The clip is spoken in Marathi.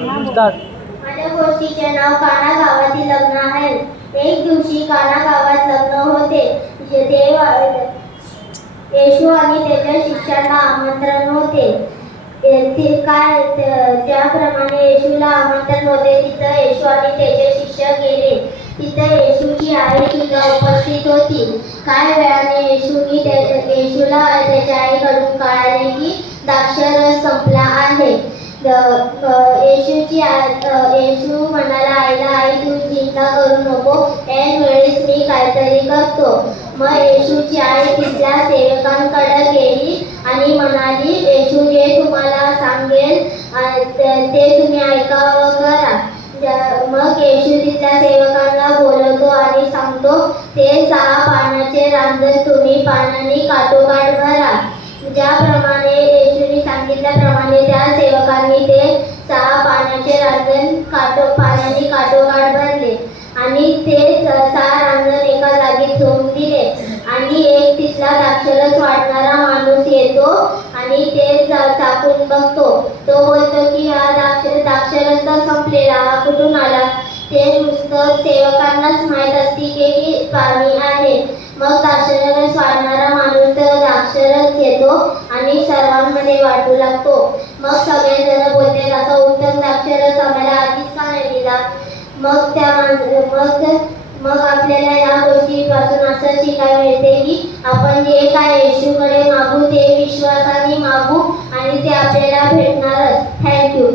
माझ्या गोष्टीचे नाव काना गावातील लग्न आहे. एक दिवशी काना गावात लग्न होते. येशू आणि त्याच्या शिष्यांना आमंत्रण होते. ज्याप्रमाणे येशूला आमंत्रण होते तिथं येशू आणि त्याचे शिष्य गेले. तिथं येशूची आई सुद्धा उपस्थित होती. काही वेळाने येशूला त्याच्या आईकडून कळाले की द्राक्षरस संपला आहे. येशू म्हणाला आईला, आई तू चिंता करू नको, ऐन वेळेस मी काहीतरी करतो. मग येशूची आई तिथल्या सेवकांकडे गेली आणि म्हणाली, येशू जे तुम्हाला सांगेल ते तुम्ही ऐकावं करा. मग येशू तिथल्या सेवकांना बोलवतो आणि सांगतो, ते 6 पानाचे रांजण तुम्ही पाण्याने काठोकाठ भरा. ज्याप्रमाणे येशूने सांगितल्याप्रमाणे त्या सेवकांनी ते 6 पाण्याचे रांजण पाण्याने काठोकाठ भरले आणि ते 6 रांजण एका जागी ठेवून दिले. आणि एक तिथला द्राक्षरस वाटणारा माणूस येतो आणि ते चाकून बघतो. तो बोलतो की हा द्राक्षरस तर संपलेला, हा कुठून आला? ते नुसतं सेवकांनाच माहीत असते की पाणी आहे. मग द्राक्षरस वाढणारा माणूस द्राक्षरस घेतो आणि सर्वांमध्ये वाटू लागतो. मग सगळेजण बोलतात, असा उत्तम द्राक्षरस आम्हाला आधीच का नाही दिला? मग आपल्याला या गोष्टीपासून असं शिकायला मिळते की आपण जे काय येशूकडे मागू ते विश्वासाने मागू आणि ते आपल्याला भेटणारच. थँक्यू.